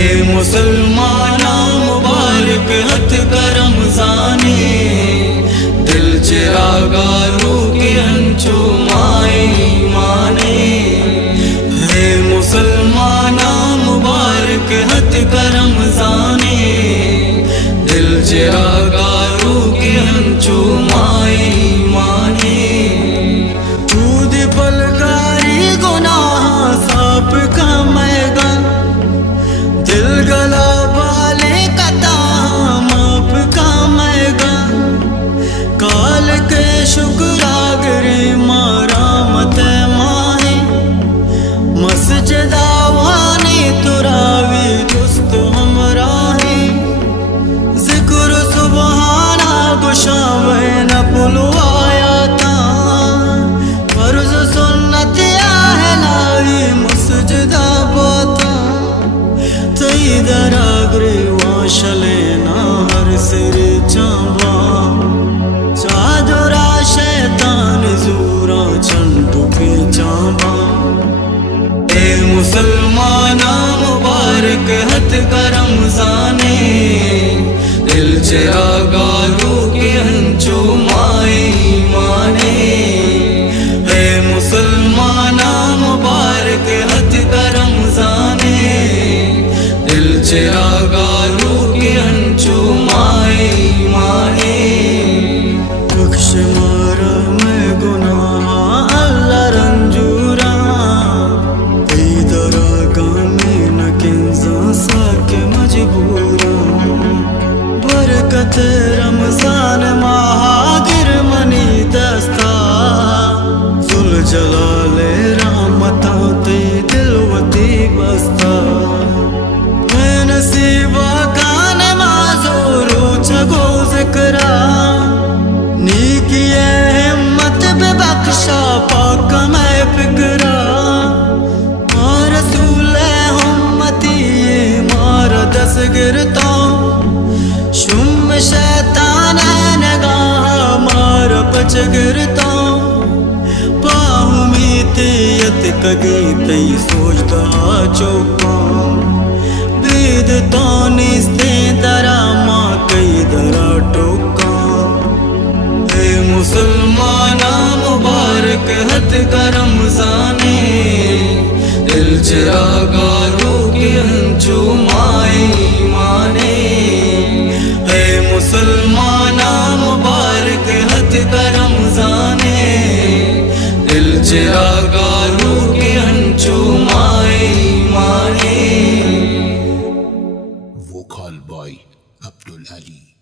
اے مسلمانا مبارک ہتھ کا رمضانے، دل چراغا روح کے ہنچو مائے ایمانے۔ اے مسلمانا مبارک ہتھ کا رمضانے، دل چراغا روح کے ہنچو مائے ایمانے۔ دودھ پلکاری گناہ ساپ کا میگا، دل گلا والے کتا ماپ کا میگا۔ کال کے شکراگری مارا مت ماہی، مسجد آوانی تراوی دوست ہمراہی۔ ذکر سبحانہ گشاوے نہ پلوایا تا، فرض سنت اہلائی مسجدہ باتا۔ تی دراگری واشلینا ہر سر چامبا، چادرا شیطان زورا چنٹو پی چامبا۔ اے مسلمانا مبارک ہتھ کا رمضانے، دل چراغا روح کے ہنچو مائے ایمانے۔ اے مسلمانا مبارک ہتھ کا رمضانے، دل چراغا روح کے ہنچو مائے ایمانے۔ بخش مارا میں گناہ اللہ رنجورا، ای دراگاہ میں نکنزا ساک مجبورا۔ برکت رمضان ماہ گرمنی دستا، ذوالجلال رحمتاں تے دلوتی بستا۔ میں نصیبہ کان معذورو چگو ذکرا، نیکی ہمت بے بخشا پاک میں فکرا۔ مار رسول امتی مار دس گرتا، شم شیطان نگاہ مار پچ گرتا۔ پاہمی تیت کگی تی سوچتا چوکا، بید تونستے درا ماں کئی درا ٹوکا۔ اے مسلمانا مبارک ہتھ کا رمضانے، دل چراغا روح کے ہنچو مائے ایمانے۔ اے مسلمانا مبارک ہتھ کا رمضانے، دل چراغا روح کے ہنچو مائے ایمانے۔ ووکال بائی عبدالعلی۔